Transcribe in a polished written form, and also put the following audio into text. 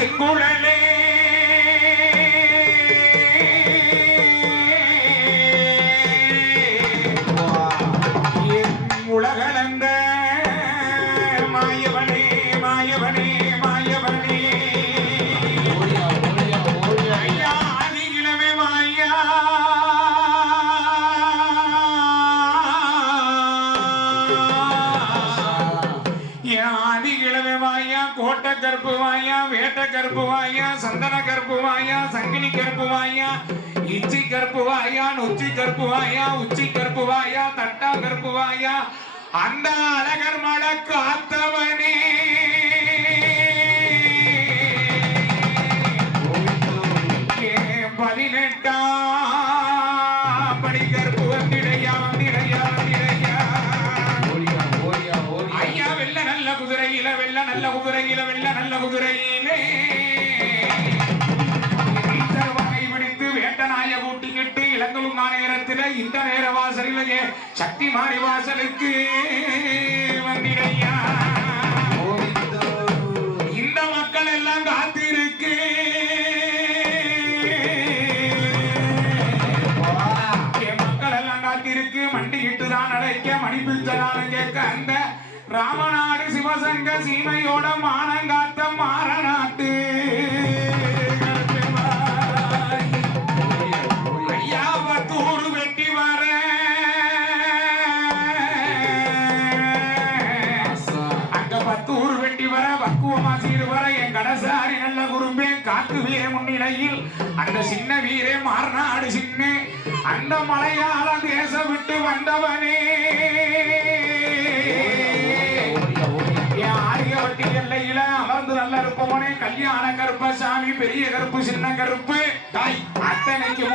செங்குழலே உலகளந்த மாயவனே மாயவனே மாயவனே ஐயா ஆதிகிழமை மாயா ஆதிகிழமை மாயா கோட்டை கருப்பு மாயா வேட்டை கருப்பு மாயா சந்தன கருப்பு மாயா சங்கிலி கருப்பு மாயா இச்சி கருப்பு வாயா நொச்சி கருப்பு வாயா உச்சி கருப்பு வாயா தட்டா கருப்பு வாயா அந்த அழகர் மட காத்தவனே பதினெட்டாம் படி கருப்பு வந்திடையா வந்திடையா வந்திடையா ஐயா வெள்ள நல்ல குதிரையில வெள்ள நல்ல குதிரையில வெள்ள நல்ல குதிரையிலே வேட்டநாய கூட்டிக்கிட்டு இளங்கலும் நேரத்தில் இந்த நேர வாசலிலேயே சக்தி மாறி வாசலுக்கு வந்திடையா இந்த மக்கள் எல்லாம் காத்திருக்கு மக்கள் எல்லாம் காத்திருக்கு மண்டிக்கிட்டு தான் அழைக்க மணிப்பிச்சதான கேட்க அந்த ராமநாடு சிவசங்க சீமையோட மானங்காத்த மாறநாட்டு கடசாரி நல்ல குறும்பே காத்து வீர முன்னிலையில் அந்த சின்ன வீரே மாறநாடு சின்ன அந்த மலையாள தேசம் விட்டு வந்தவனே ஆரியவட்டி எல்லையில அமர்ந்து நல்ல இருப்பவனே கல்யாண கருப்பசாமி பெரிய கருப்பு சின்ன கருப்பு தாய் அத்தனைக்கு